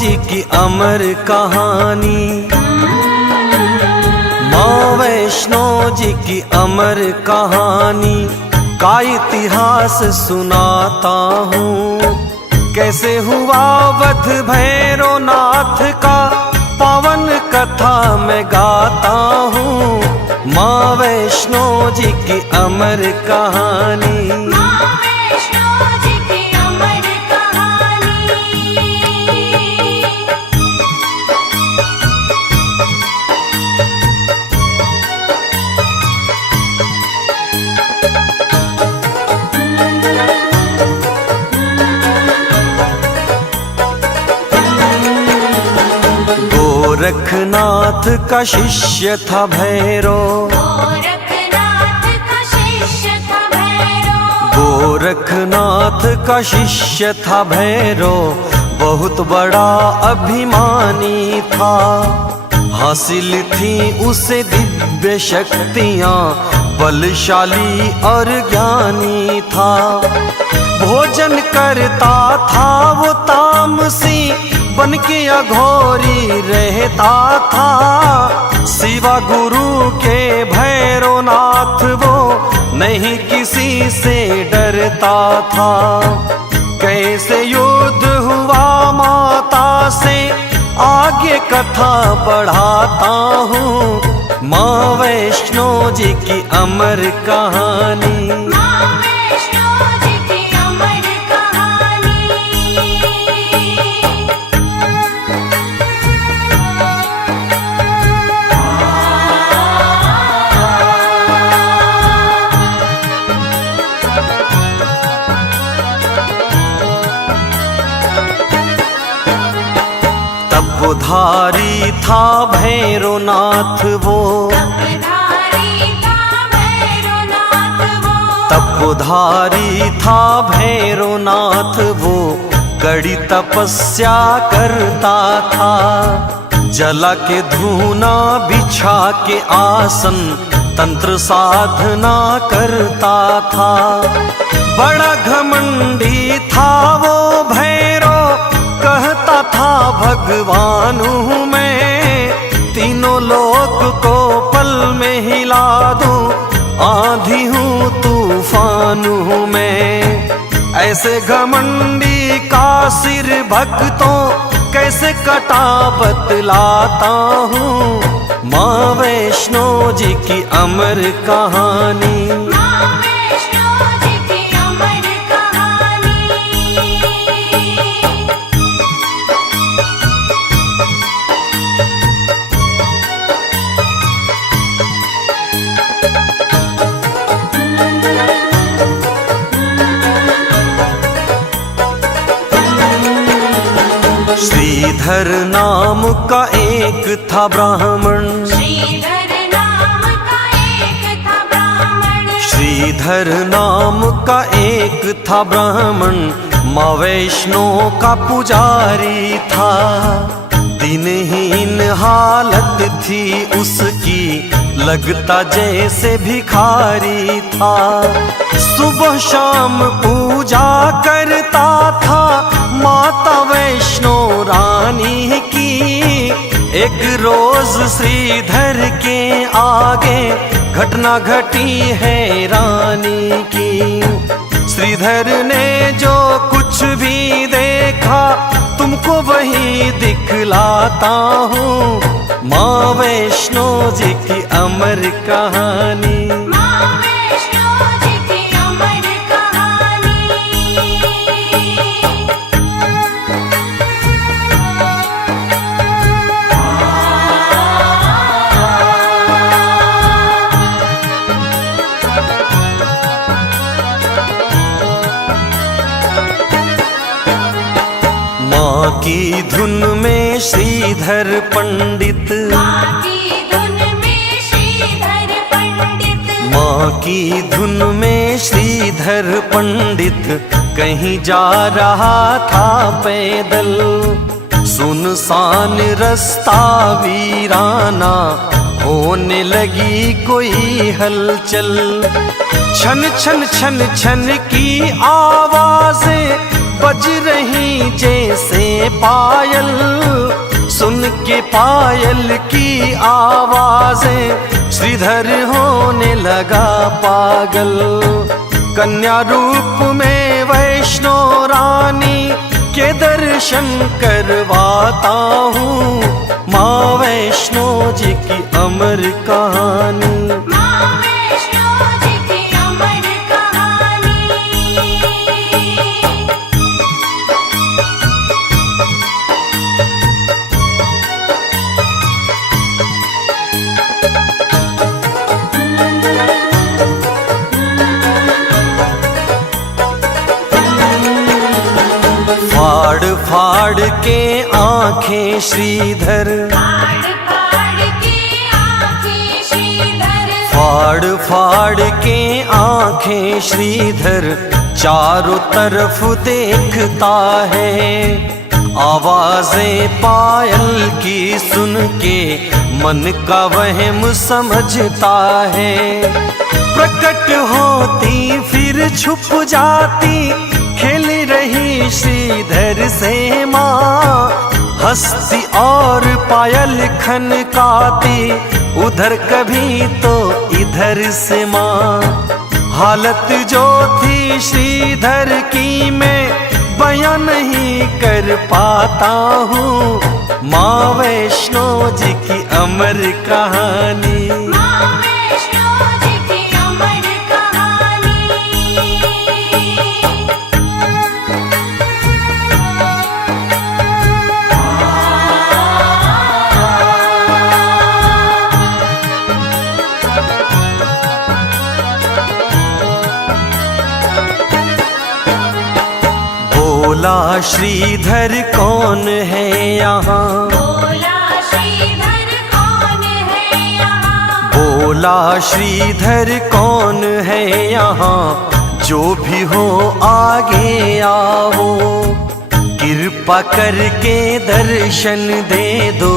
जी की अमर कहानी, माँ वैष्णो जी की अमर कहानी का इतिहास सुनाता हूँ। कैसे हुआ वध भैरव नाथ का पावन कथा मैं गाता हूँ। माँ वैष्णो जी की अमर कहानी, माँ वैष्णो जी की अमर कहानी। गोरखनाथ का शिष्य था भैरव, गोरखनाथ का शिष्य था भैरव, गोरखनाथ का शिष्य था भैरव, बहुत बड़ा अभिमानी था। हासिल थी उसे दिव्य शक्तियाँ, बलशाली और ज्ञानी था। भोजन करता था वो तामसी, बन के अघोरी रहता था। शिवा गुरु के भैरवनाथ वो नहीं किसी से डरता था। कैसे युद्ध हुआ माता से, आगे कथा बढ़ाता हूँ। माँ वैष्णो जी की अमर कहानी, माँ वैष्णो जी की अमर कहानी। तपधारी था भैरवनाथ वो, तपधारी था भैरवनाथ वो, तपधारी था भैरवनाथ वो, कड़ी तपस्या करता था। जला के धूना बिछा के आसन, तंत्र साधना करता था। बड़ा घमंडी था वो भैरव, कहता था भगवान हूँ मैं, तीनों लोक को पल में हिला दूं, आंधी हूँ तूफान हूँ मैं। ऐसे घमंडी का सिर भक्तों कैसे कटा बतलाता हूँ। माँ वैष्णो जी की अमर कहानी, माँ वैष्णो जी की अमर कहानी। श्रीधर नाम का एक था ब्राह्मण, श्रीधर नाम का एक था ब्राह्मण, श्रीधर नाम का एक था ब्राह्मण, माँ वैष्णो का पुजारी था। दिनहीन हालत थी उसकी, लगता जैसे भिखारी था। सुबह शाम पूजा करता था माता वैष्णो रानी की। एक रोज श्रीधर के आगे घटना घटी है रानी की। श्रीधर ने जो कुछ भी देखा, तुमको वही दिखलाता हूँ। माँ वैष्णो जी की अमर कहानी, माँ वैष्णो जी की अमर कहानी। माँ की धुन में श्रीधर पंडित, माँ की धुन में श्रीधर पंडित, माँ की धुन में श्रीधर पंडित कहीं जा रहा था पैदल। सुनसान रास्ता वीराना, होने लगी कोई हलचल। छन छन छन छन की आवाजें बज रही जैसे पायल, सुन के पायल की आवाजें श्रीधर होने लगा पागल। कन्या रूप में वैष्णो रानी के दर्शन करवाता हूँ, माँ वैष्णो जी की अमर कहानी। माँ वैष्णो जी की अमर कहानी। फाड़ फाड़ के आंखें श्रीधर, फाड़ फाड़ के आँखें श्रीधर, फाड़ फाड़ के आंखें श्रीधर चारों तरफ देखता है। आवाजें पायल की सुन के मन का वहम समझता है। प्रकट होती फिर छुप जाती, खेल रही श्रीधर से माँ। हंसती और पायल खनकाती, उधर कभी तो इधर से माँ। हालत जो थी श्रीधर की मैं बयां नहीं कर पाता हूँ, माँ वैष्णो जी की अमर कहानी। माँ वैष्णो जी की अमर कहानी। बोला श्रीधर कौन है यहाँ, बोला श्रीधर कौन है यहाँ, बोला श्रीधर कौन है यहाँ। जो भी हो आगे आओ, कृपा करके दर्शन दे दो,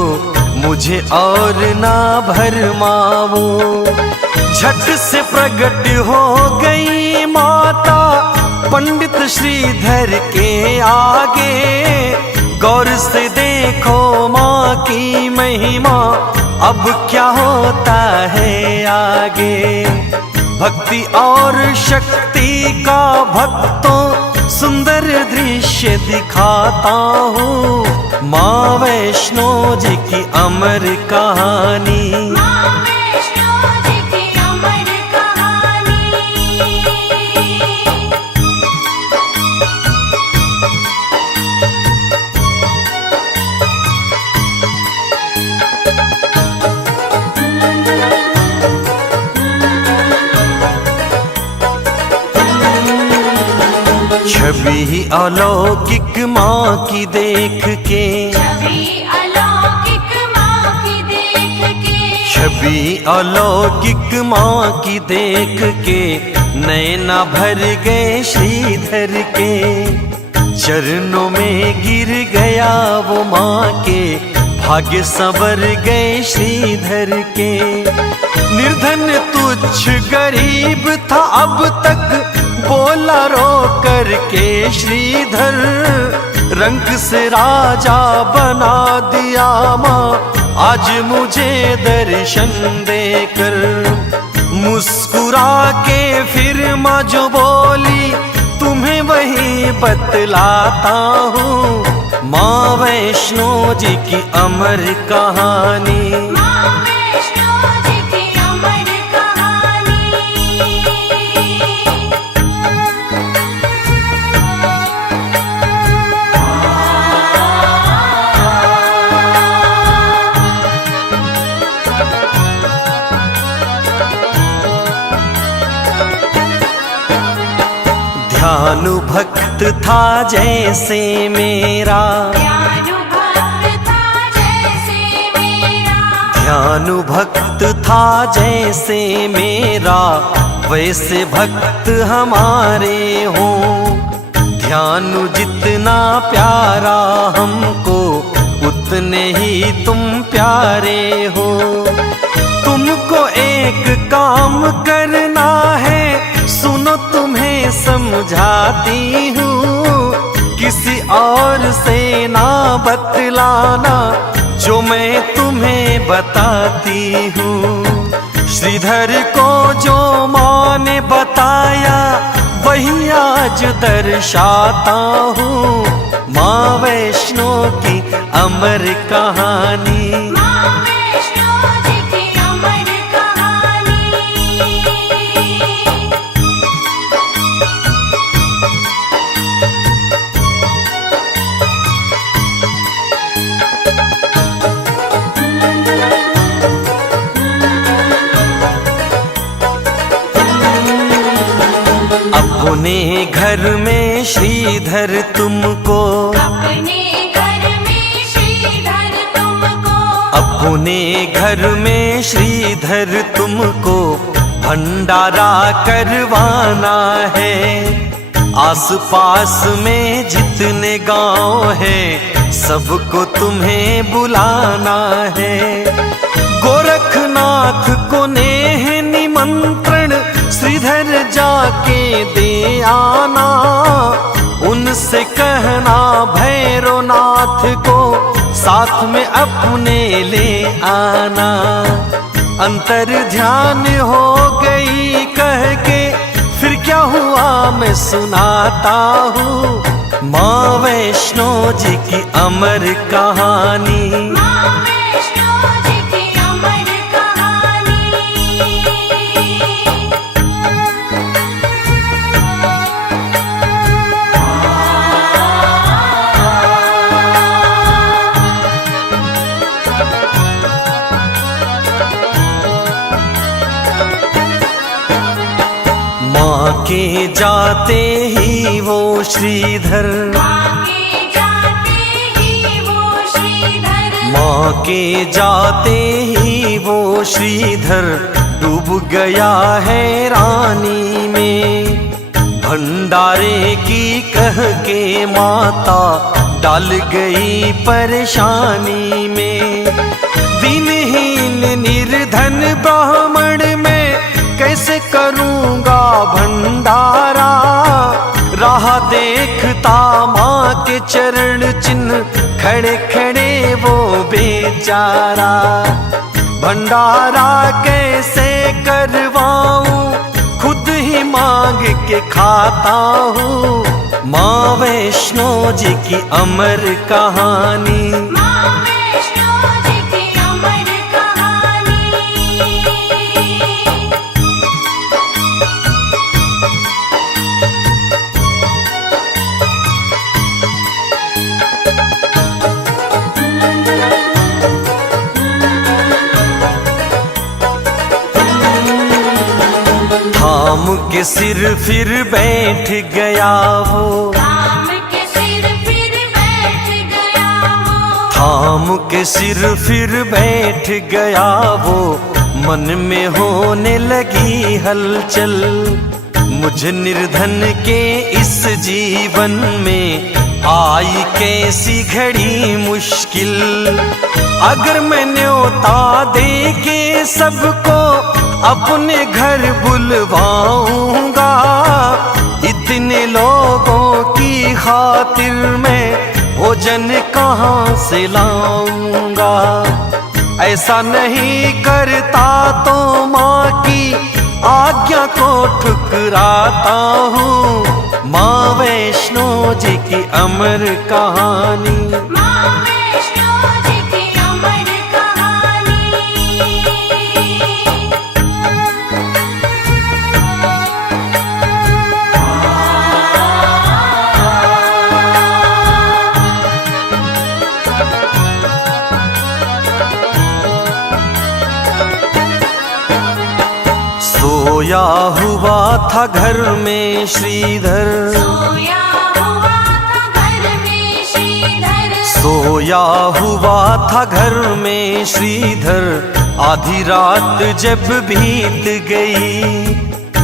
मुझे और ना भरमाओ। झट से प्रकट हो गई माता पंडित श्रीधर के आगे। गौर से देखो माँ की महिमा, अब क्या होता है आगे। भक्ति और शक्ति का भक्तों सुंदर दृश्य दिखाता हूँ, माँ वैष्णो जी की अमर कहानी। माँ वैष्णो जी की अमर कहानी। छवि अलौकिक माँ की देख के, छवि अलौकिक माँ की देख के, छवि अलौकिक माँ की देख के नैना भर गए श्रीधर के। चरणों में गिर गया वो माँ के, भाग्य संवर गए श्रीधर के। निर्धन तुच्छ गरीब था अब तक, बोला रो करके श्रीधर। रंग से राजा बना दिया माँ, आज मुझे दर्शन देकर। मुस्कुरा के फिर माँ जो बोली, तुम्हें वही बतलाता हूँ, माँ वैष्णो जी की अमर कहानी। माँ वैष्णो जी की अमर कहानी। ध्यानु भक्त था जैसे मेरा, ध्यानु भक्त था जैसे मेरा, ध्यानु भक्त था जैसे मेरा, वैसे भक्त हमारे हो। ध्यानु जितना प्यारा हमको, उतने ही तुम प्यारे हो। तुमको एक काम करना है, सुनो तुम्हें समझाती हूँ। और से ना बतलाना जो मैं तुम्हें बताती हूँ। श्रीधर को जो माँ ने बताया वही आज दर्शाता हूँ। माँ वैष्णो की अमर कहानी, माँ वैष्णो जी की अमर कहानी। अपने घर में श्रीधर तुमको, अपने घर में श्रीधर तुमको, अपने घर में श्रीधर तुमको भंडारा करवाना है। आस पास में जितने गांव हैं सबको तुम्हें बुलाना है। गोरखनाथ को नेह निमंत्रण श्रीधर जाके दे आना। उनसे कहना भैरवनाथ को साथ में अपने ले आना। अंतर ध्यान हो गई कह के फिर क्या हुआ मैं सुनाता हूँ। माँ वैष्णो जी की अमर कहानी, माँ वैष्णो जी की अमर कहानी। माँ के जाते ही वो श्रीधर, आगे जाते ही वो श्रीधर, माँ के जाते ही वो श्रीधर डूब गया है रानी में। भंडारे की कह के माता डाल गई परेशानी में। दिनहीन निर्धन ब्राह्मण में कैसे करूँगा भंडारा। राह देखता माँ के चरण चिन्ह खड़े खड़े वो बेचारा। भंडारा कैसे करवाऊं खुद ही मांग के खाता हूँ। माँ वैष्णो जी की अमर कहानी, माँ वैष्णो जी की अमर कहानी। थाम के सिर फिर बैठ गया वो, थाम के सिर फिर बैठ गया वो, थाम के सिर फिर बैठ गया वो। मन में होने लगी हलचल, मुझ निर्धन के इस जीवन में आई कैसी घड़ी मुश्किल। अगर मैं न्योता दे के सबको अपने घर बुलवाऊंगा, इतने लोगों की खातिर मैं भोजन कहाँ से लाऊंगा। ऐसा नहीं करता तो माँ की आज्ञा को ठुकराता हूँ। माँ वैष्णो जी की अमर कहानी, माँ वैष्णो जी की अमर कहानी। सोया हुआ था घर में श्रीधर, सोया हुआ था घर में श्रीधर, सोया हुआ था घर में श्रीधर। आधी रात जब बीत गई,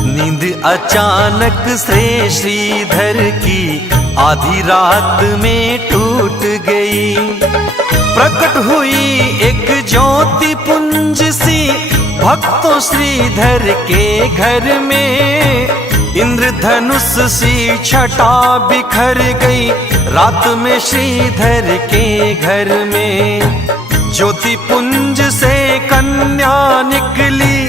नींद अचानक से श्रीधर की आधी रात में टूट गई। प्रकट हुई एक ज्योति पुंज सी भक्तों श्रीधर के घर में। इंद्रधनुष सी छटा बिखर गई रात में श्रीधर के घर में। ज्योति पुंज से कन्या निकली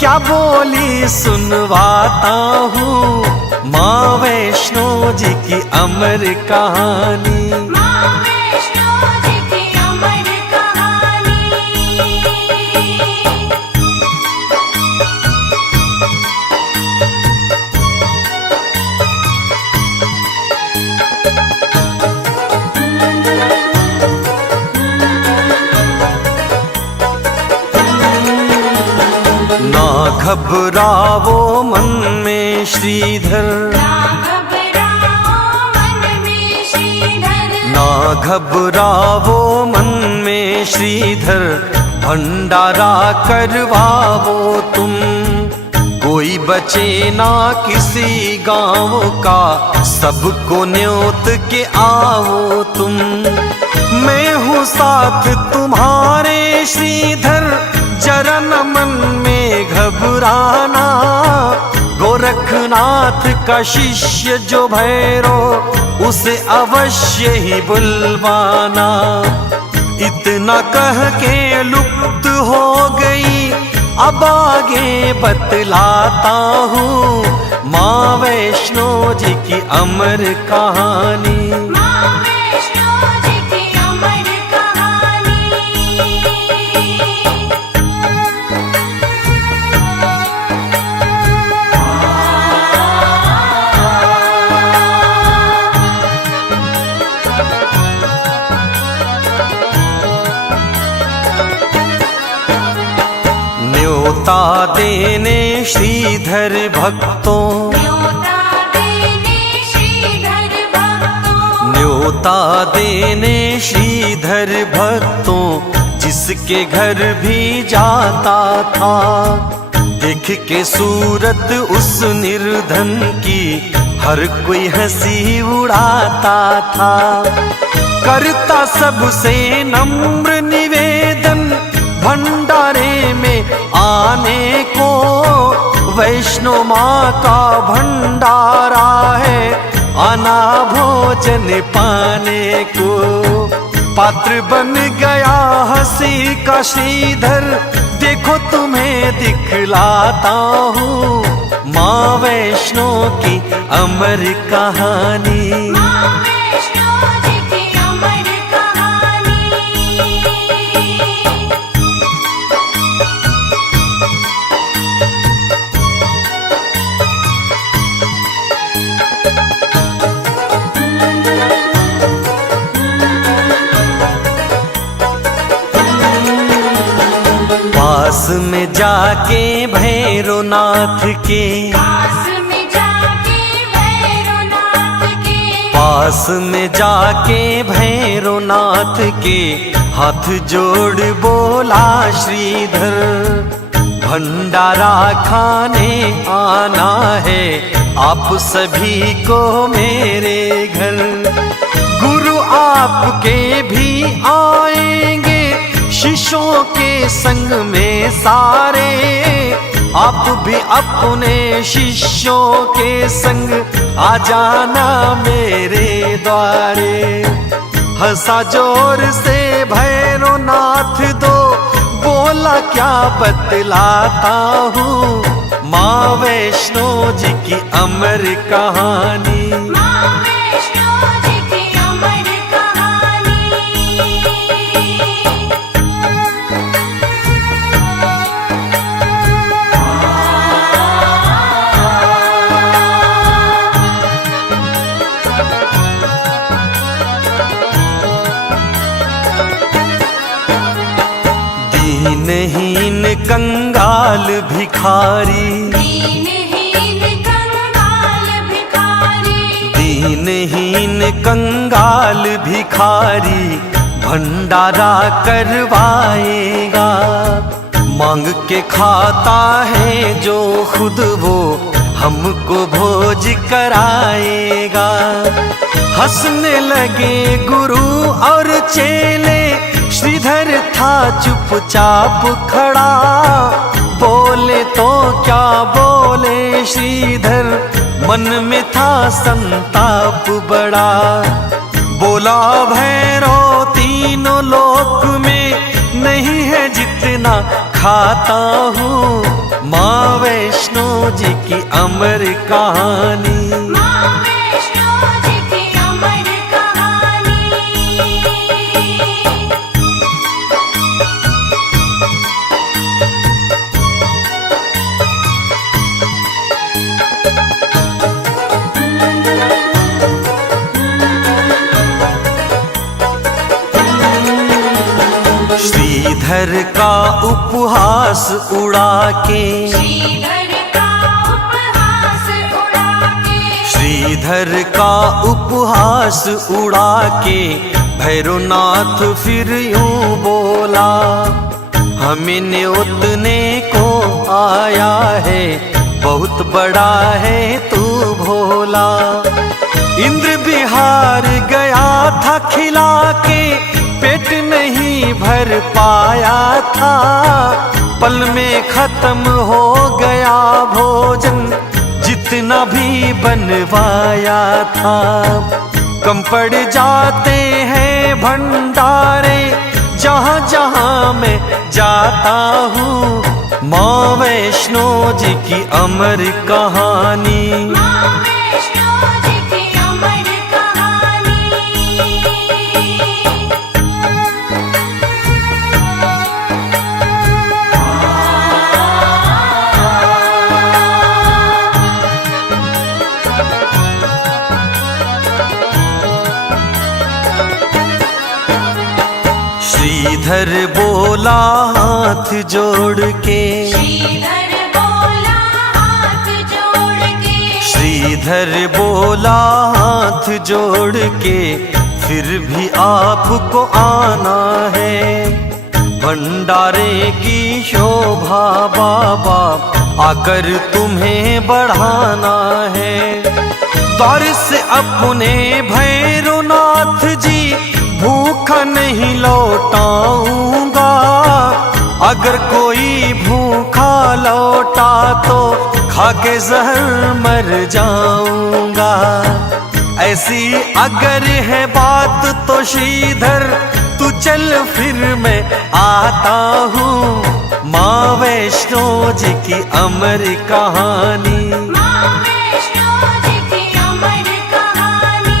क्या बोली सुनवाता हूँ, माँ वैष्णो जी की अमर कहानी। माँ वैष्णो जी की अमर कहानी। ना घबरावो मन में श्रीधर, ना घबराओ मन में श्रीधर। ना घबरावो मन में श्रीधर, भंडारा करवाओ तुम। कोई बचे ना किसी गांव का, सबको न्योत के आओ तुम। मैं हूँ साथ तुम्हारे श्रीधर, जरा न मन में घबराना। गोरखनाथ का शिष्य जो भैरो, उसे अवश्य ही बुलवाना। इतना कह के लुप्त हो गई, अब आगे बतलाता हूँ, माँ वैष्णो जी की अमर कहानी। माँ वैष्णो जी की अमर कहानी। न्योता देने श्रीधर भक्तों, न्योता देने श्रीधर भक्तों। न्योता देने श्रीधर भक्तों, जिसके घर भी जाता था। देख के सूरत उस निर्धन की, हर कोई हंसी उड़ाता था। करता सबसे नम्र निवेदन, भंडारे में आने को। वैष्णो माँ का भंडारा है, आना भोजन पाने को। पात्र बन गया हंसी का श्रीधर, देखो तुम्हें दिखलाता हूँ, माँ वैष्णो की अमर कहानी। माँ वैष्णो जी की अमर कहानी। पास में जाके भैरवनाथ के, पास में जाके भैरवनाथ के। पास में जाके भैरवनाथ के, हाथ जोड़ बोला श्रीधर, भंडारा खाने आना है आप सभी को मेरे घर। गुरु आपके भी आएंगे शिष्यों के संग में सारे, आप भी अपने शिष्यों के संग आ जाना मेरे द्वारे। हंसा जोर से भैरवनाथ दो, बोला क्या बतलाता हूँ, माँ वैष्णो जी की अमर कहानी। माँ वैष्णो जी की अमर कहानी। दीनहीन कंगाल भिखारी, दीनहीन कंगाल भिखारी। दीनहीन कंगाल भिखारी, भंडारा करवाएगा। मांग के खाता है जो खुद वो, हमको भोज कराएगा। हंसने लगे गुरु और चेले, श्रीधर था चुपचाप खड़ा। बोले तो क्या बोले श्रीधर, संताप बड़ा। बोला भैरव तीनों लोक में नहीं है जितना खाता हूँ। माँ वैष्णो जी की अमर कहानी। माँ वैष्णो जी की अमर कहानी। श्रीधर का उपहास उड़ा के, श्रीधर का उपहास उड़ा के, श्रीधर का उपहास उड़ा के भैरवनाथ फिर यूं बोला। हमें न्योतने को आया है, बहुत बड़ा है तू भोला। इंद्र बिहार गया था खिला के, पेट नहीं भर पाया था। पल में खत्म हो गया भोजन, जितना भी बनवाया था। कम पड़ जाते हैं भंडारे जहाँ जहाँ मैं जाता हूँ। माँ वैष्णो जी की अमर कहानी। माँ वैष्णो जी की अमर कहानी। श्रीधर बोला हाथ जोड़ के, श्रीधर बोला हाथ जोड़ के, श्रीधर बोला हाथ जोड़ के, फिर भी आपको आना है। भंडारे की शोभा बाबा आकर तुम्हें बढ़ाना है। द्वार से अपने भैरवनाथ जी भूखा नहीं लौटाऊंगा। अगर कोई भूखा लौटा तो खाके जहर मर जाऊंगा। ऐसी अगर है बात तो श्रीधर तू चल, फिर मैं आता हूँ। माँ वैष्णो जी की अमर कहानी। माँ वैष्णो जी की अमर कहानी।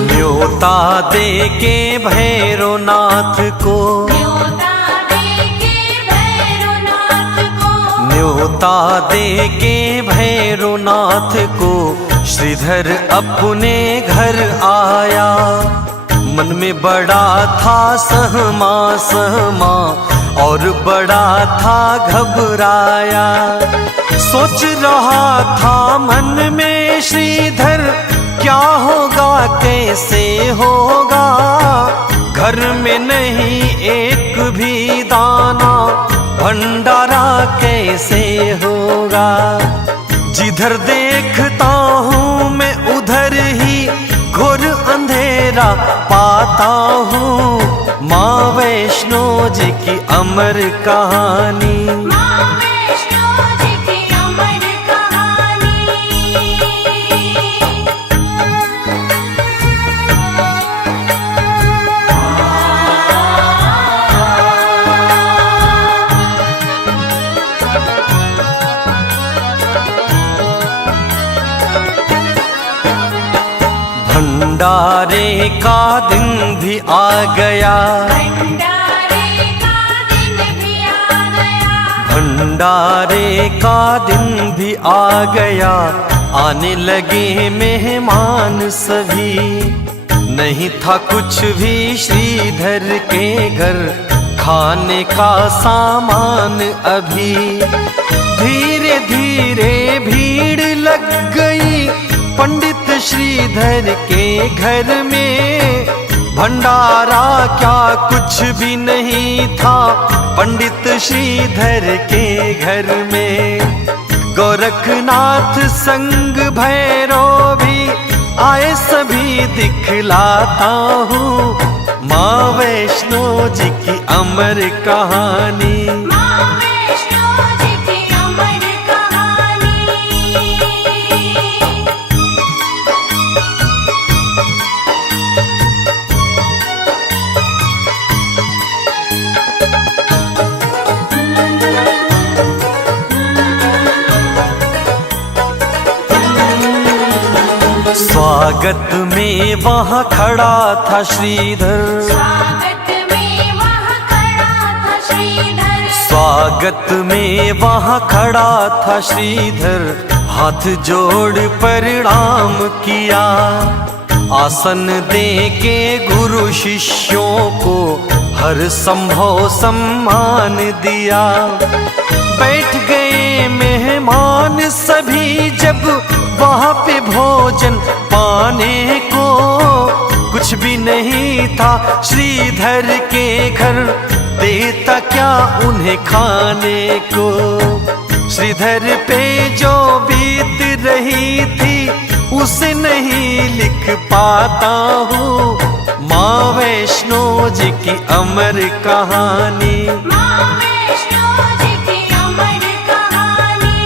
न्योता दे के भैरवनाथ को, न्योता दे के भैरवनाथ को, न्योता दे के भैरवनाथ को श्रीधर अपने घर आया। मन में बड़ा था सहमा सहमा और बड़ा था घबराया। सोच रहा था मन में श्रीधर क्या होगा कैसे होगा। घर में नहीं एक भी दाना, भंडारा कैसे होगा। जिधर देखता हूँ मैं उधर ही घोर अंधेरा पाता हूँ। माँ वैष्णो जी की अमर कहानी। माँ वैष्णो जी की अमर कहानी। भंडारे का दिन भी आ गया, भंडारे का दिन भी आ गया, भंडारे का दिन भी आ गया। आने लगे मेहमान सभी, नहीं था कुछ भी श्रीधर के घर खाने का सामान अभी। धीरे धीरे भीड़ लग गई पंडित श्रीधर के घर में। भंडारा क्या कुछ भी नहीं था पंडित श्रीधर के घर में। गोरखनाथ संग भैरो भी आए सभी दिखलाता हूँ माँ वैष्णो जी की अमर कहानी। माँ वैष्णो जी की अमर कहानी। स्वागत में वहाँ खड़ा था श्रीधर, स्वागत में वहाँ खड़ा था श्रीधर, स्वागत में वहाँ खड़ा था श्रीधर, हाथ जोड़ प्रणाम किया, आसन दे के गुरु शिष्यों को हर संभव सम्मान दिया। बैठ गए मेहमान सभी जब वहाँ पे भोजन पाने को, कुछ भी नहीं था श्रीधर के घर, देता क्या उन्हें खाने को। श्रीधर पे जो बीत रही थी उसे नहीं लिख पाता हूँ माँ वैष्णो जी की अमर कहानी। माँ वैष्णो जी की अमर कहानी।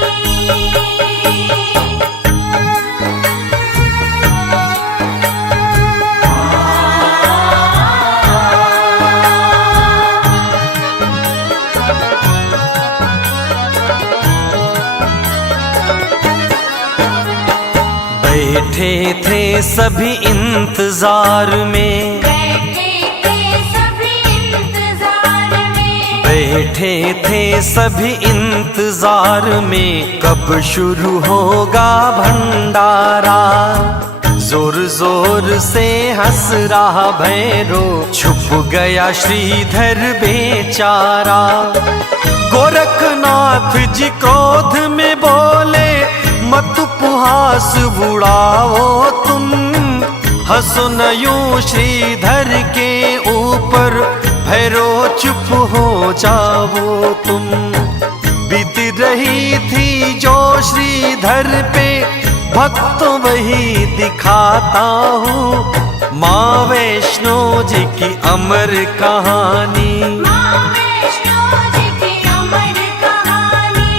बैठे थे सभी इंतजार में, बैठे थे सभी इंतजार में, बैठे थे सभी इंतजार में, कब शुरू होगा भंडारा। जोर जोर से हंस रहा भैरो, छुप गया श्रीधर बेचारा। गोरखनाथ जी क्रोध में बोले, मत उपहास बुड़ाओ तुम, हंसो न यूं श्रीधर के ऊपर, भैरो चुप हो जाओ तुम। बीत रही थी जो श्रीधर पे, भक्तों वही दिखाता हूँ माँ वैष्णो जी की अमर कहानी। माँ वैष्णो जी की अमर कहानी।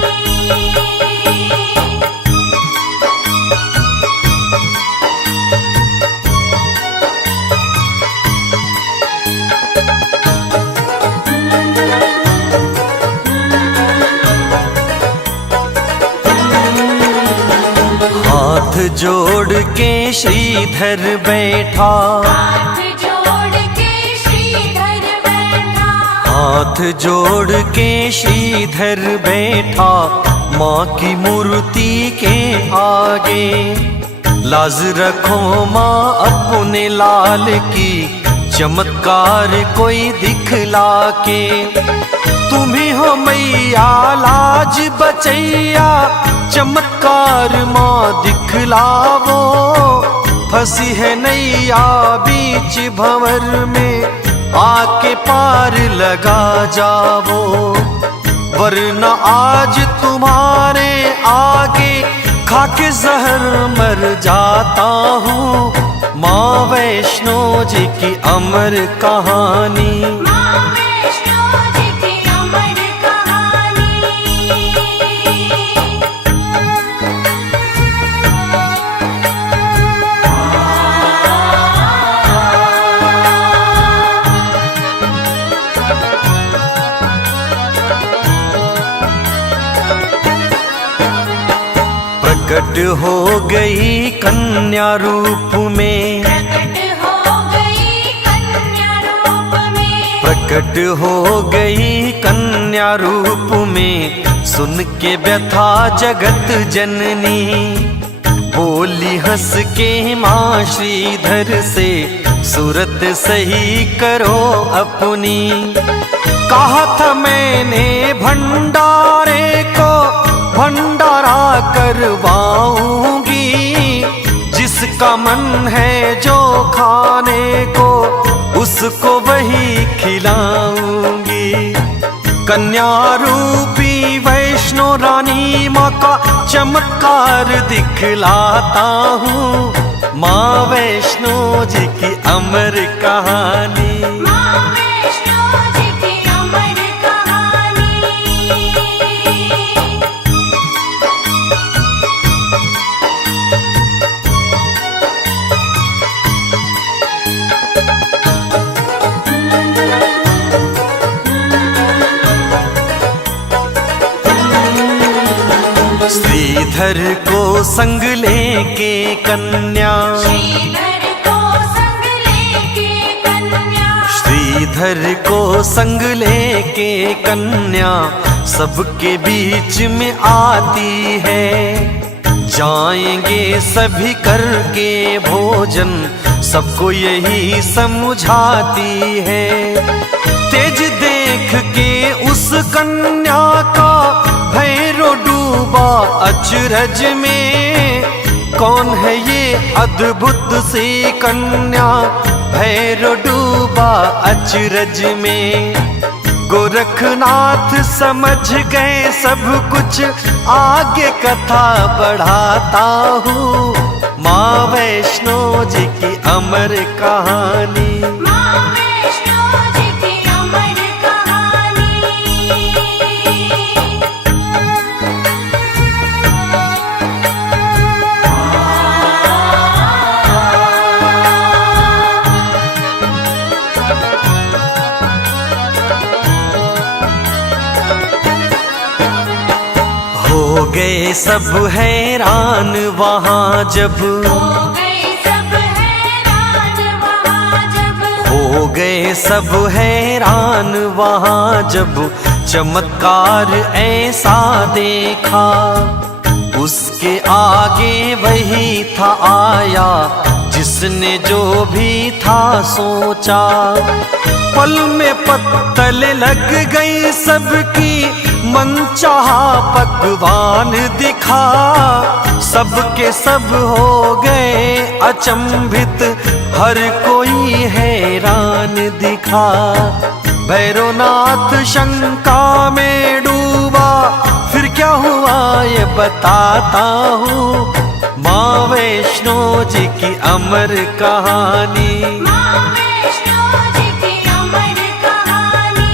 हाथ जोड़ के श्रीधर बैठा, हाथ जोड़ के श्रीधर बैठा, हाथ जोड़ के श्रीधर बैठा, माँ की मूर्ति के आगे। लाज रखो माँ अपने लाल की, चमत्कार कोई दिखला के। तुम्ही हो मैया लाज बचैया, चमत्कार माँ दिखलावो। फंसी है नैया बीच भंवर में, आके पार लगा जावो। वरना आज तुम्हारे आगे खाके जहर मर जाता हूँ माँ वैष्णो जी की अमर कहानी। माँ वैष्णो जी की अमर कहानी। प्रकट हो गई कन्या रूप में, प्रकट हो गई कन्या रूप में, प्रकट हो गई कन्या रूप में। सुन के व्यथा जगत जननी, बोली हंस के माँ श्रीधर से, सूरत सही करो अपनी। कहा था मैंने भंडारे को, भंडारा करवाऊंगी। जिसका मन है जो खाने को, उसको वही खिलाऊंगी। कन्या रूपी वैष्णो वैष्णो रानी माँ का चमत्कार दिखलाता हूँ। माँ वैष्णो जी की अमर कहानी, माँ वैष्णो जी की अमर कहानी। श्रीधर को संग लेके कन्या, श्रीधर को संग लेके कन्या, श्रीधर को संग लेके कन्या सबके बीच में आती है। जाएंगे सभी करके भोजन, सबको यही समझाती है। तेज देख के उस कन्या का भैरो डूबा अचरज में। कौन है ये अद्भुत सी कन्या, भैरो डूबा अचरज में। गोरखनाथ समझ गए सब कुछ, आगे कथा बढ़ाता हूँ। माँ वैष्णो जी की अमर कहानी, माँ वैष्णो जी की अमर कहानी। हो गए सब हैरान वहाँ जब, हो गए सब हैरान वहाँ जब, हो गए सब हैरान वहाँ जब चमत्कार ऐसा देखा। उसके आगे वही था आया जिसने जो भी था सोचा। पल में पत्तल लग गई सबकी, मनचाहा पकवान दिखा। सबके सब हो गए अचंभित, हर कोई हैरान दिखा। भैरवनाथ शंका में डूबा, फिर क्या हुआ ये बताता हूँ। माँ वैष्णो जी की अमर कहानी, माँ वैष्णो जी की अमर कहानी।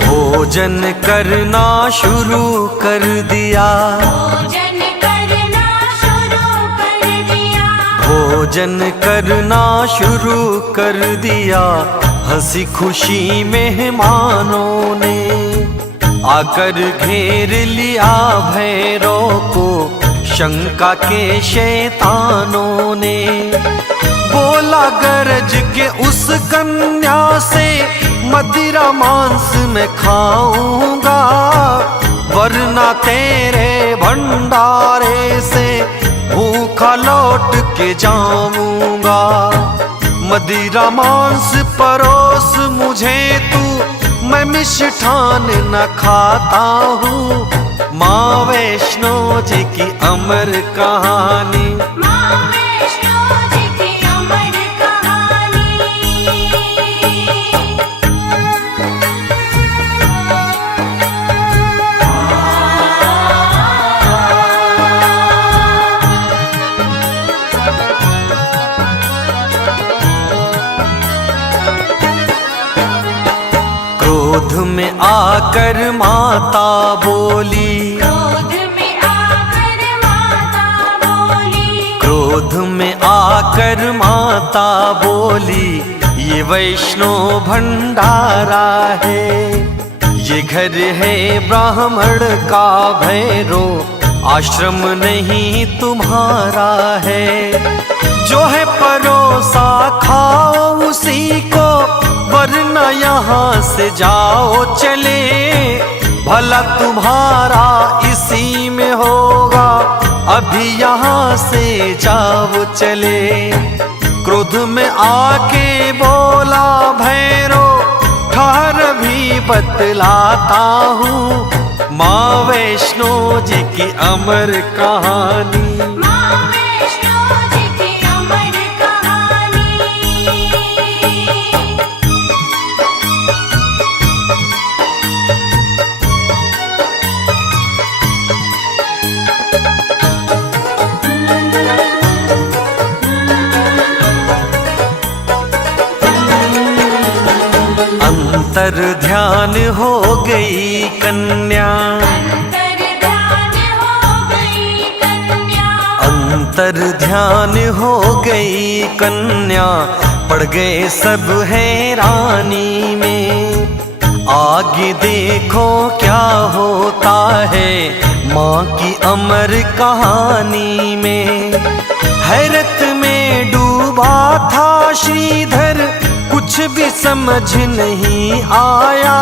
भोजन करना शुरू कर दिया, भोजन करना शुरू कर दिया, भोजन करना शुरू कर दिया। हंसी खुशी मेहमानों ने आकर घेर लिया भैरव को, शंका के शैतानों ने। बोला गरज के उस कन्या से, मदिरा मांस में खाऊंगा, वरना तेरे भंडारे से भूखा लौट के जाऊंगा। मदिरा मांस परोस मुझे तू, मैं मिष्ठान न खाता हूँ। माँ वैष्णो जी की अमर कहानी, माँ वैष्णो जी की अमर कहानी। क्रोध में आकर माता बोली, क्रोध में आकर माता बोली, क्रोध में आकर माता बोली। ये वैष्णो भंडारा है, ये घर है ब्राह्मण का भैरो, आश्रम नहीं तुम्हारा है। जो है परोसा खाओ उसी को, वरना यहाँ से जाओ चले। भला तुम्हारा इसी में होगा, अभी यहाँ से जाओ चले। क्रोध में आके बोला भैरो, ठहर भी बतलाता हूँ माँ वैष्णो जी की अमर कहानी। माँ वैष्णो जी की अमर कहानी। अंतर ध्यान हो गई कन्या, अंतर ध्यान हो गई कन्या, अंतर ध्यान हो गई कन्या, पड़ गए सब हैरानी में। आगे देखो क्या होता है माँ की अमर कहानी में। हैरत में डूबा था श्रीधर, कुछ भी समझ नहीं आया,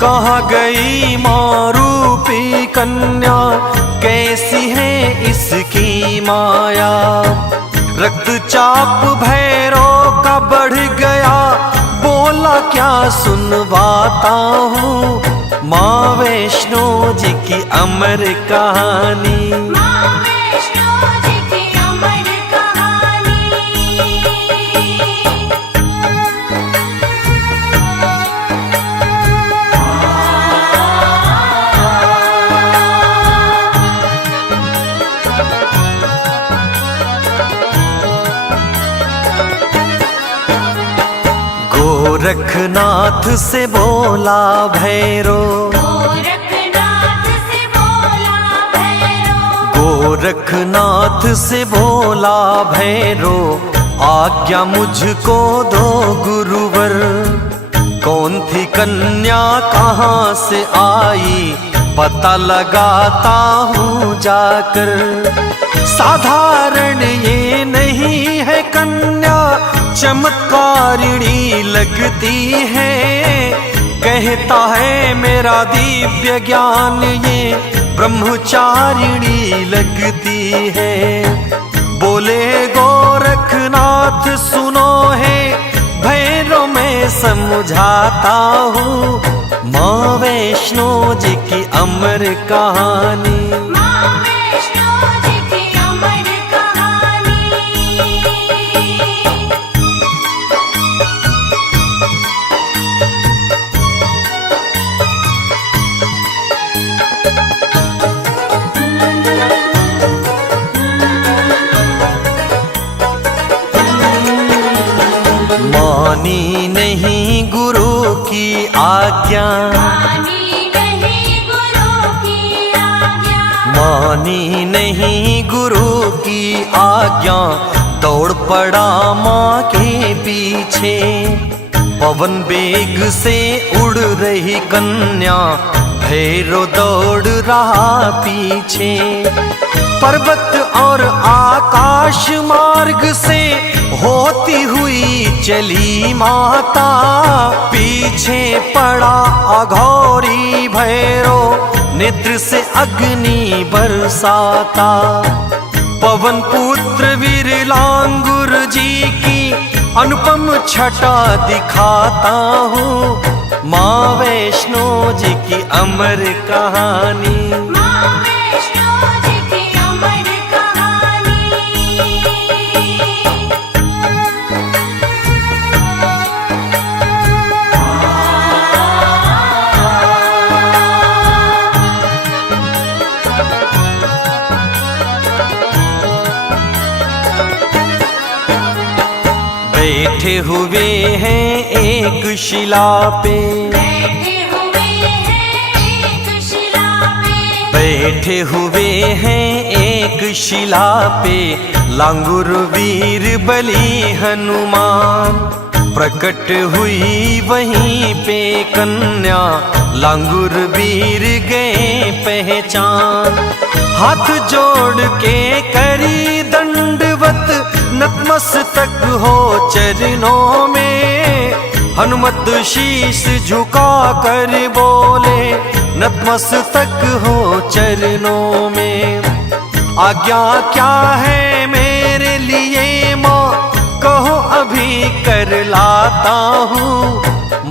कहाँ गई माँ रूपी कन्या, कैसी है इसकी माया। रक्तचाप भैरव का बढ़ गया, बोला क्या सुनवाता हूँ माँ वैष्णो जी की अमर कहानी। माँ वैष्णो जी की अमर कहानी। गोरखनाथ से बोला भैरव, गोरखनाथ से बोला भैरव, गोरखनाथ से बोला भैरव, आज्ञा मुझको दो गुरुवर। कौन थी कन्या कहाँ से आई, पता लगाता हूँ जाकर। साधारण ये नहीं है कन्या, चमत्कारिणी लगती है। कहता है मेरा दिव्य ज्ञान ये ब्रह्मचारिणी लगती है। बोले गोरखनाथ सुनो है भैरव मैं समझाता हूँ माँ वैष्णो जी की अमर कहानी। माँ वैष्णो जी की अमर कहानी। मानी नहीं गुरु की आज्ञा, मानी नहीं गुरु की आज्ञा, मानी नहीं गुरु की आज्ञा, दौड़ पड़ा माँ के पीछे। पवन बेग से उड़ रही कन्या, भैरव दौड़ रहा पीछे। पर्वत और आकाश मार्ग से होती हुई चली माता, पीछे पड़ा अघोरी भैरव नेत्र से अग्नि बरसाता। पवन पुत्र वीर लांगुर जी की अनुपम छटा दिखाता हूँ माँ वैष्णो जी की अमर कहानी। माँ वैष्णो जी की अमर कहानी। बैठे हुए हैं एक शिला पे, बैठे हुए हैं एक शिला पे, बैठे हुए हैं एक शिला पे, लांगुर वीर बली हनुमान। प्रकट हुई वहीं पे कन्या, लांगुर वीर गए पहचान। हाथ जोड़ के करी दंडवत, नतमस्तक हो चरणों में। हनुमत शीश झुका कर बोले, नतमस्तक हो चरणों में। आज्ञा क्या है मेरे लिए माँ, कहो अभी कर लाता हूँ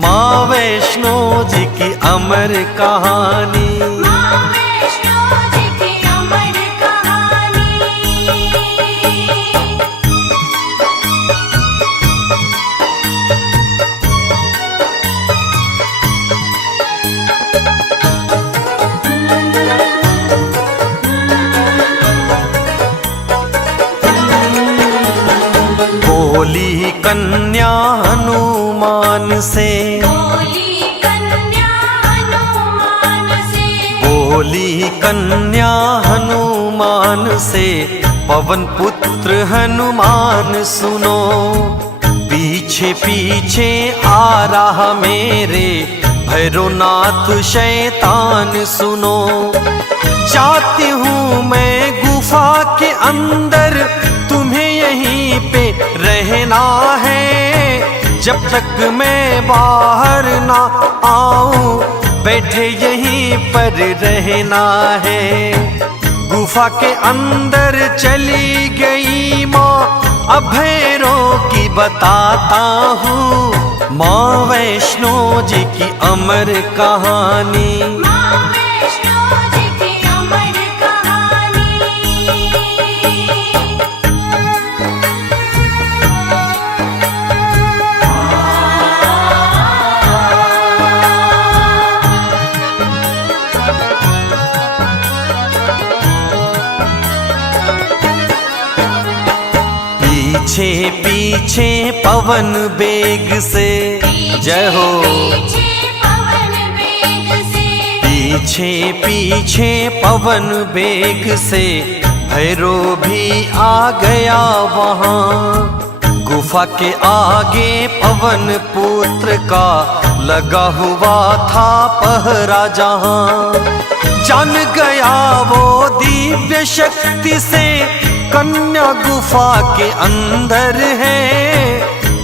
माँ वैष्णो की अमर कहानी। माँ वैष्णो जी की अमर कहानी। बोली कन्या हनुमान से, बोली कन्या हनुमान से, बोली कन्या हनुमान से, पवन पुत्र हनुमान सुनो। पीछे पीछे आ रहा मेरे भैरवनाथ शैतान सुनो। जाती हूँ मैं गुफा के अंदर, तुम्हें यहीं पे रहना है। जब तक मैं बाहर ना आऊं, बैठे यहीं पर रहना है। गुफा के अंदर चली गई माँ, अब भैरव की बताता हूँ। माँ वैष्णो जी की अमर कहानी। माँ वैष्णो जी की अमर कहानी। पीछे पीछे पवन बेग से, जय हो। पीछे पवन वेग से, पीछे पीछे पवन बेग से, भैरव भी आ गया वहाँ। गुफा के आगे पवन पुत्र का लगा हुआ था पहरा जहाँ। जान गया वो दिव्य शक्ति से, कन्या गुफा के अंदर है।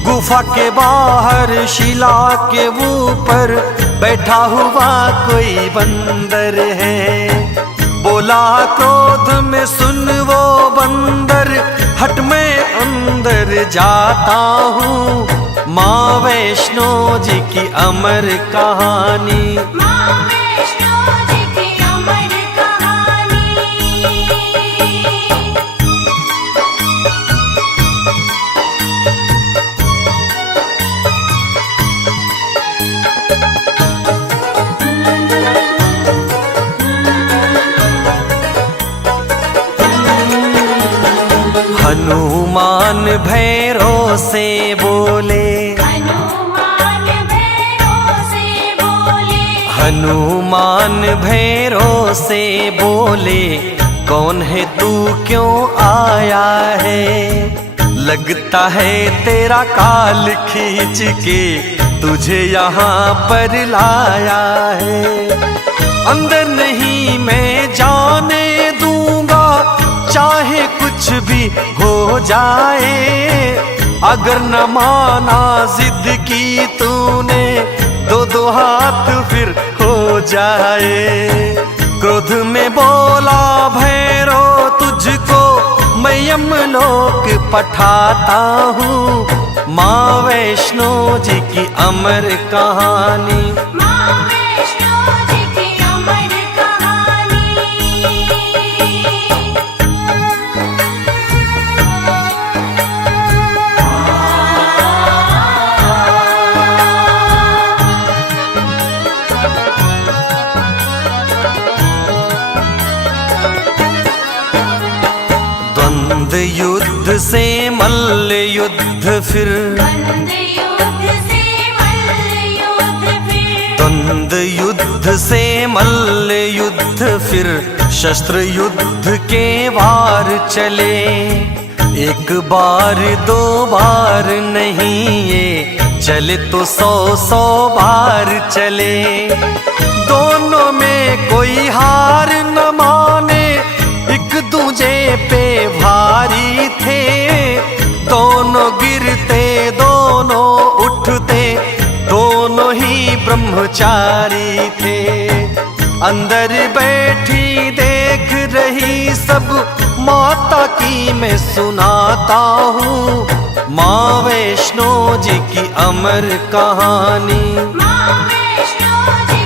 गुफा के बाहर शिला के ऊपर बैठा हुआ कोई बंदर है। बोला क्रोध में सुन वो बंदर, हट मैं अंदर जाता हूँ। माँ वैष्णो जी की अमर कहानी। माँ वैष्णो जी की अमर कहानी। हनुमान भैरव से बोले, हनुमान भैरव से बोले, हनुमान भैरव से बोले, कौन है तू क्यों आया है। लगता है तेरा काल खींच के तुझे यहाँ पर लाया है। अंदर नहीं मैं जाने दूंगा, चाहे कुछ भी हो जाए। अगर न माना जिद की तूने, दो दो हाथ फिर हो जाए। क्रोध में बोला भैरव तुझको, मैं यमलोक पठाता हूँ। माँ वैष्णो जी की अमर कहानी। माँ वैष्णो जी की अमर कहानी। द्वंद युद्ध से मल्ल युद्ध फिर, द्वंद युद्ध से मल्ल युद्ध फिर, द्वंद युद्ध से मल्ल युद्ध फिर, शस्त्र युद्ध के वार चले। एक बार दो बार नहीं ये चले तो 100 बार चले। दोनों में कोई हार न माने, एक दूजे पे भारी थे। दोनों गिरते दोनों उठते, दोनों ही ब्रह्मचारी थे। अंदर बैठी देख रही सब माता की मैं सुनाता हूँ। माँ वैष्णो जी की अमर कहानी। माँ वैष्णो जी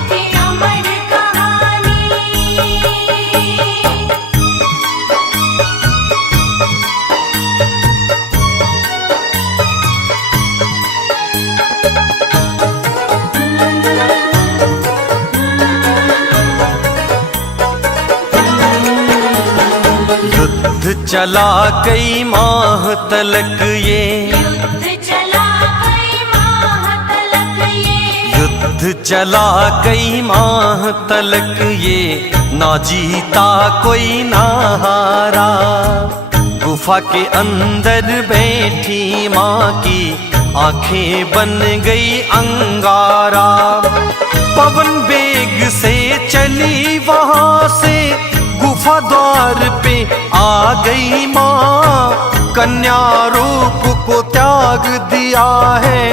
चला कई माह तलक ये, युद्ध चला कई माह तलक ये, युद्ध चला कई माह तलक ये, ना जीता कोई ना हारा। गुफा के अंदर बैठी माँ की आंखें बन गई अंगारा। पवन बेग से चली वहां से गुफा द्वार पे आ गई माँ। कन्या रूप को त्याग दिया है,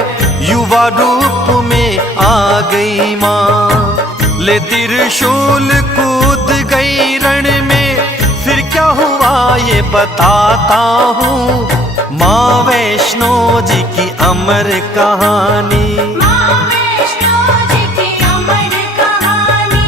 युवा रूप में आ गई माँ। ले त्रिशूल कूद गई रण में, फिर क्या हुआ ये बताता हूँ। माँ वैष्णो जी की अमर कहानी, माँ वैष्णो जी की अमर कहानी।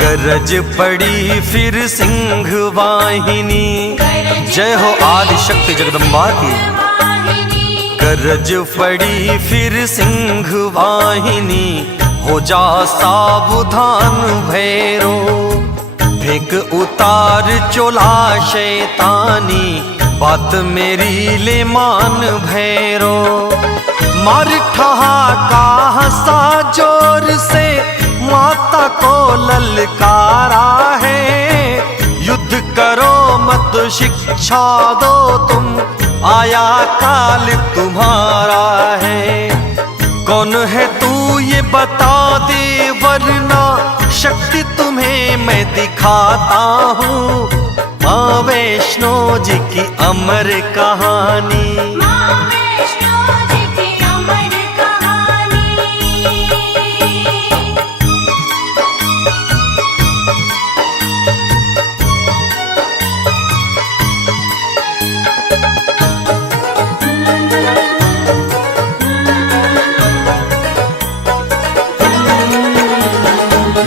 गरज पड़ी फिर सिंह वाहिनी, जय हो आदि शक्ति जगदम्बा की। गरज पड़ी फिर सिंह वाहिनी, हो जा सावधान भैरो। फेंक उतार चोला शैतानी, बात मेरी ले मान भैरो। मार ठहाका हंसा जोर से, माता को ललकारा है। युद्ध करो मत शिक्षा दो तुम, आया काल तुम्हारा है। कौन है तू ये बता दे, वरना शक्ति तुम्हें मैं दिखाता हूँ। माँ वैष्णो जी की अमर कहानी, माँ वैष्णो जी की अमर कहानी।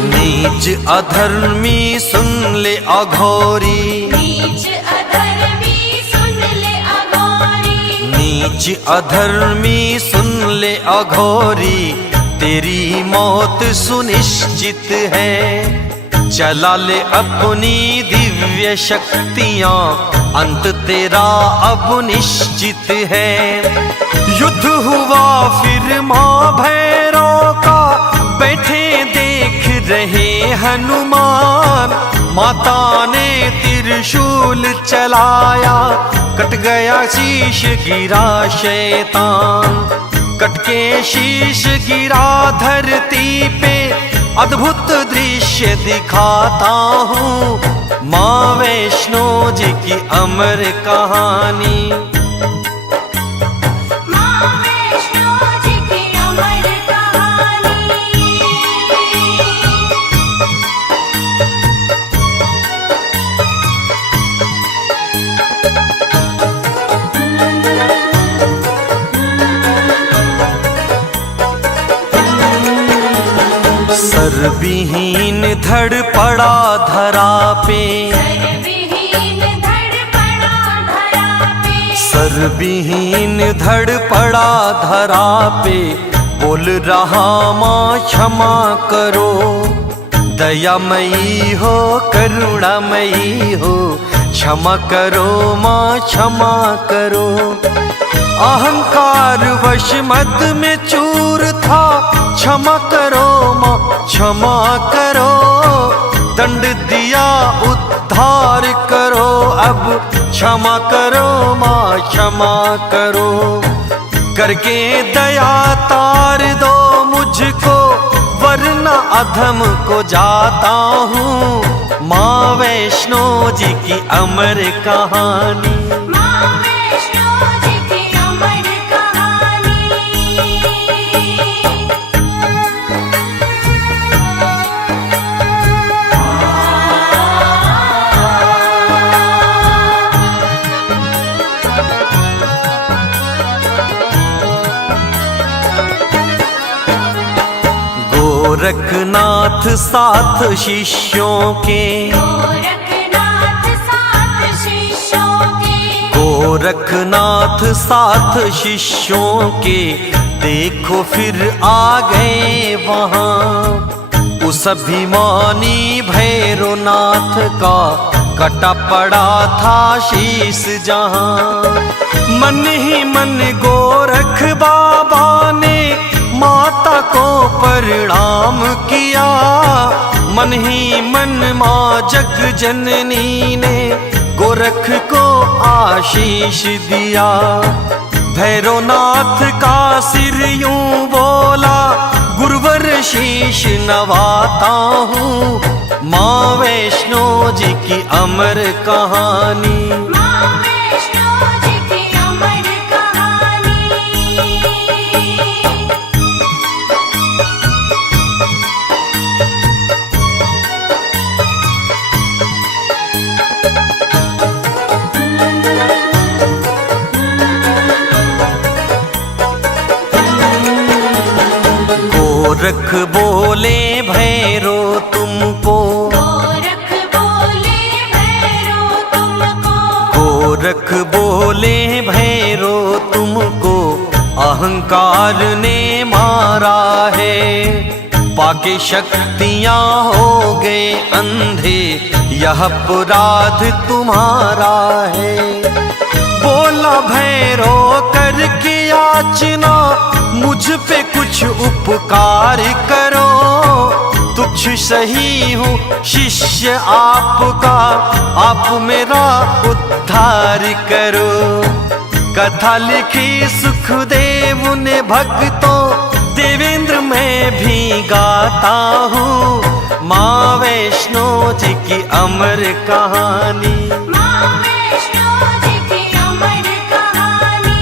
नीच अधर्मी सुन ले अघोरी, नीच अधर्मी सुन ले अघोरी, नीच अधर्मी सुन ले अघोरी। तेरी मौत सुनिश्चित है, चला ले अपनी दिव्य शक्तियां, अंत तेरा अब निश्चित है। युद्ध हुआ फिर माँ भैरव का, बैठे देख रहे हनुमान। माता ने त्रिशूल चलाया, कट गया शीश गिरा शैतान। कट के शीश गिरा धरती पे, अद्भुत दृश्य दिखाता हूँ। माँ वैष्णो जी की अमर कहानी, माँ वैष्णो जी की अमर कहानी। सर्वहीन धड़ पड़ा धरा पे, सर्वहीन धड़ पड़ा धरा पे, सर्वहीन धड़ पड़ा धरा पे। बोल रहा माँ क्षमा करो, दयामयी हो करुणामयी हो। क्षमा करो माँ क्षमा करो। अहंकार वश मद में चूर था, क्षमा करो माँ क्षमा करो। दंड दिया उद्धार करो, अब क्षमा करो माँ क्षमा करो। करके दया तार दो मुझको, वरना अधम को जाता हूँ। माँ वैष्णो जी की अमर कहानी, माँ वैष्णो जी की अमर कहानी। गोरखनाथ साथ शिष्यों के, गोरखनाथ गोरखनाथ साथ शिष्यों के देखो फिर आ गए वहाँ। उस अभिमानी भैरवनाथ का कटा पड़ा था शीस जहाँ। मन ही मन गोरख बाबा ने माता को प्रणाम किया। मन ही मन माँ जग जननी ने गोरख को आशीष दिया। भैरवनाथ का सिर यूं बोला, गुरुवर शीश नवाता हूँ। माँ वैष्णो जी की अमर कहानी, माँ वैष्णो जी की अमर कहानी। गोरख बोले भैरो तुमको, गोरख बोले भैरो तुमको, गोरख बोले भैरो तुमको अहंकार ने मारा है। पाके शक्तियाँ हो गए अंधे, यह अपराध तुम्हारा है। बोला भैरो करके याचना, मुझ पे कुछ उपकार करो। तुच्छ सही हूँ शिष्य आपका, आप मेरा उद्धार करो। कथा लिखी सुखदेव ने भक्तों, देवेंद्र मैं भी गाता हूँ। माँ वैष्णो जी की अमर कहानी, माँ वैष्णो जी की अमर कहानी।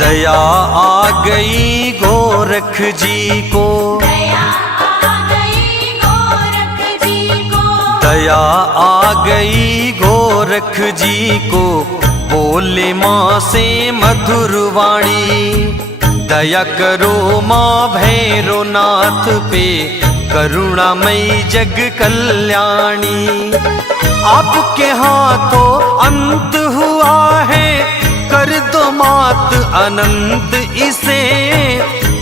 दया आ गई गोरख जी को, दया आ गई गोरख जी को, दया आ गई गोरख जी को। बोले माँ से मधुर वाणी, दया करो माँ भैरवनाथ पे, करुणामयी जग कल्याणी। आपके हाथों अंत हुआ है, कर दो मात अनंत इसे।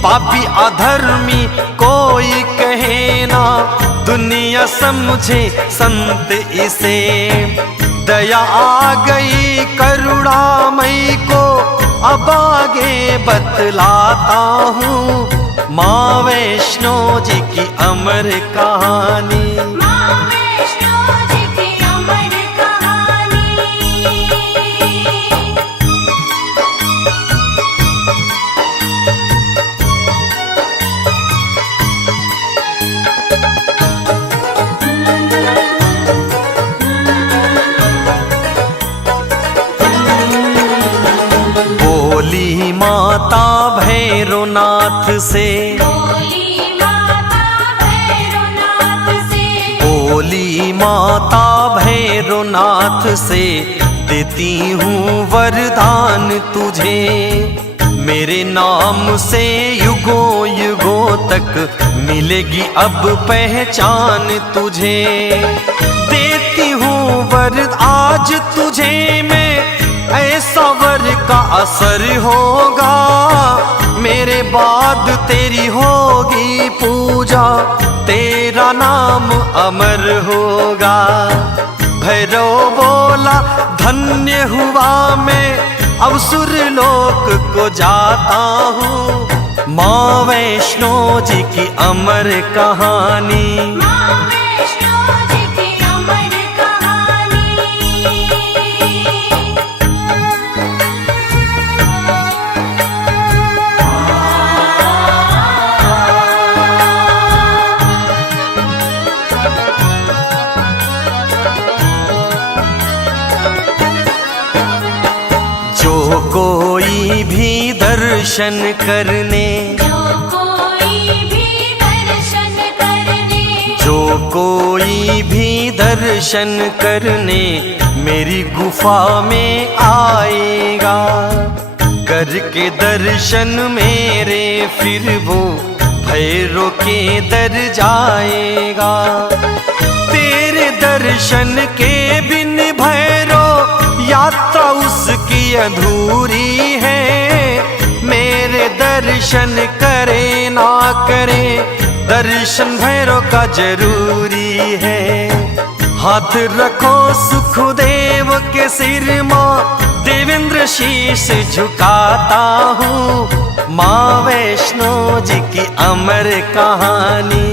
पापी अधर्मी कोई कहे ना, दुनिया समझे संत इसे। दया आ गई करुणामयी को, अब आगे बतलाता हूँ। माँ वैष्णो जी की अमर कहानी, माँ वैष्णो जी की अमर कहानी। बोली माता भैरवनाथ से, बोली माता भैरवनाथ से, बोली माता भैरवनाथ से, देती हूँ वरदान तुझे। मेरे नाम से युगों युगों तक मिलेगी अब पहचान तुझे। देती हूँ वर आज तुझे मैं, ऐसा वर का असर होगा। मेरे बाद तेरी होगी पूजा, तेरा नाम अमर होगा। भैरव बोला धन्य हुआ मैं, अब सुर लोक को जाता हूँ। माँ वैष्णो जी की अमर कहानी, माँ वैष्णो जी की अमर कहानी। जो कोई भी दर्शन करने, जो कोई भी दर्शन करने, जो कोई भी दर्शन करने मेरी गुफा में आएगा। करके दर्शन मेरे फिर वो भैरो के दर जाएगा। तेरे दर्शन के बिन भैरो यात्रा उसकी अधूरी है। मेरे दर्शन करे ना करे दर्शन भैरो का जरूरी है। हाथ रखो सुखदेव के सिर माँ, देवेंद्र शीश झुकाता हूँ। माँ वैष्णो जी की अमर कहानी